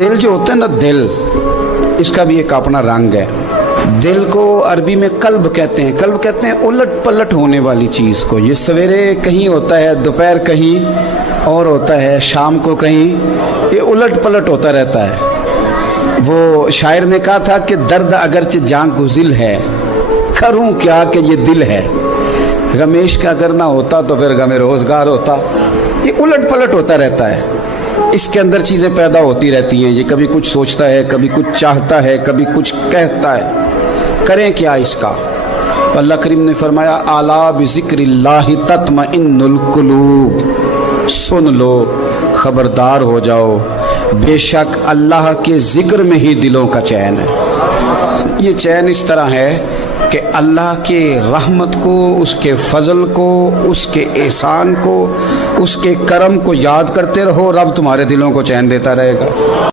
दिल जो होता है ना, दिल, इसका भी एक अपना रंग है। दिल को अरबी में कल्ब कहते हैं। कल्ब कहते हैं उलट पलट होने वाली चीज़ को। ये सवेरे कहीं होता है, दोपहर कहीं और होता है, शाम को कहीं, ये उलट पलट होता रहता है। वो शायर ने कहा था कि दर्द अगरचे जान गुजिल है, करूं क्या कि ये दिल है। गमेश का अगर ना होता तो फिर गमे रोजगार होता। ये उलट पलट होता रहता है, इसके अंदर चीज़ें पैदा होती रहती हैं। ये कभी कुछ सोचता है, कभी कुछ चाहता है, कभी कुछ कहता है। करें क्या इसका? तो अल्लाह करीम ने फरमाया, आला बिज़िक्रिल्लाहि तत्मइन्नुल कुलूब, सुन लो, खबरदार हो जाओ, बेशक अल्लाह के जिक्र में ही दिलों का चैन है। ये चैन इस तरह है कि अल्लाह के रहमत को, उसके फजल को, उसके एहसान को, उसके करम को याद करते रहो, रब तुम्हारे दिलों को चैन देता रहेगा।